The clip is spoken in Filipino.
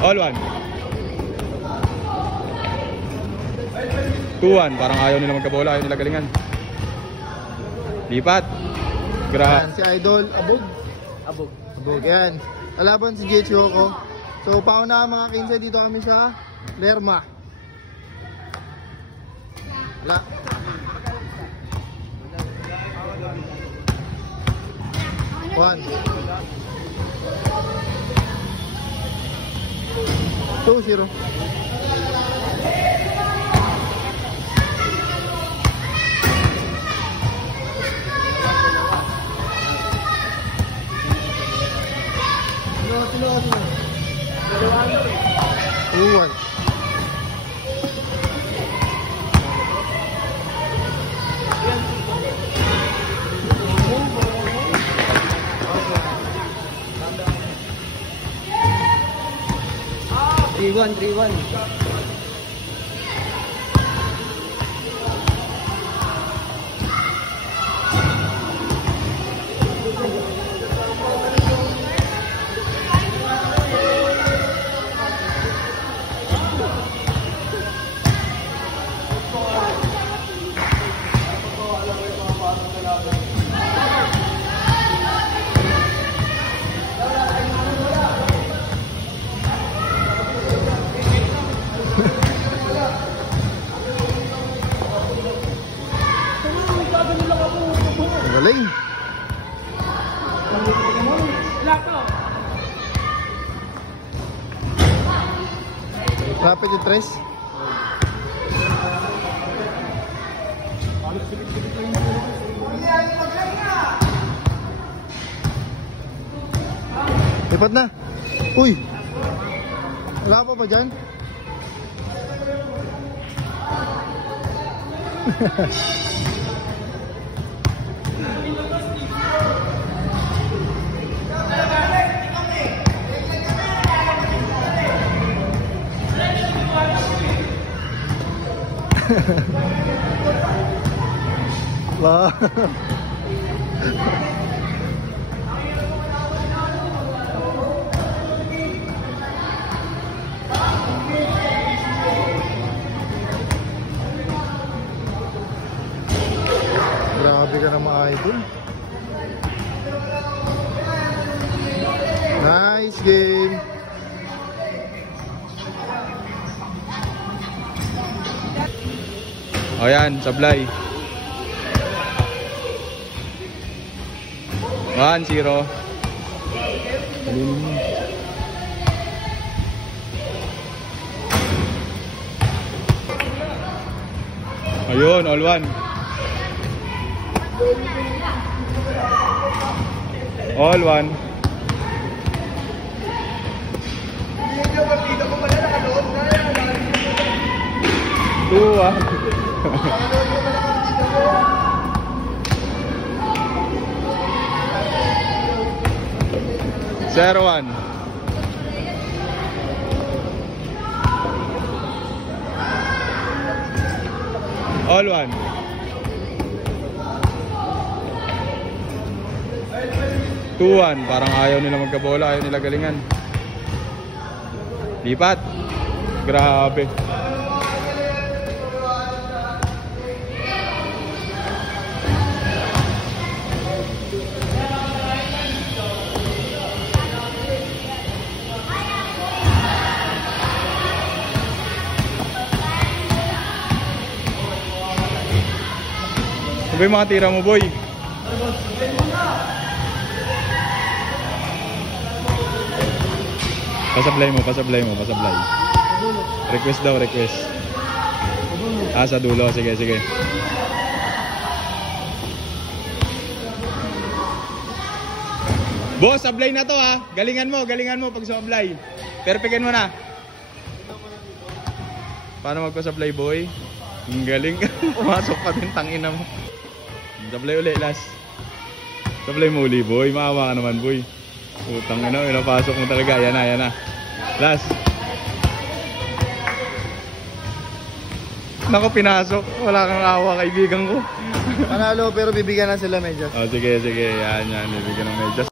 All one. 2-1. Parang ayaw nila magkabola, ayaw nila galingan. Lipat. Yan, si Idol, Abog. Yan. Kalaban si JH Rocco. So, pauna mga kinsa, dito kami sa Lerma. Wala. One. 2-0. One. Three one. Galing. Rapid yung tres. Lipat na. Uy. Wala pa ba dyan? Wow. Grabe ka na mga idol. Nice game. O yan, sablay. 1-0. Ayun, all one. All one. Two, 0-1. All one. 2-1. Parang ayaw nila magkabola, ayaw nila galingan. Lipat. Grabe. Ano ba yung mga tira mo, boy? Pasablay mo. Request daw, request. Ah, sa dulo. Sige. Boss, sablay na to ha. Galingan mo pag sablay. Perfectin mo na. Paano magpasablay, boy? Ang galing. Pumasok pa din, tangina mo. Sablay ulit, last. Sablay mo uli, boy. Maawa ka naman, boy. Putang ina, pinapasok mo talaga. Yan na. Last. Nako, pinasok. Wala kang awa, kaibigan ko. Panalo, pero bibigyan na sila medyas. Oh, sige. Yan. Bibigyan ng medyas.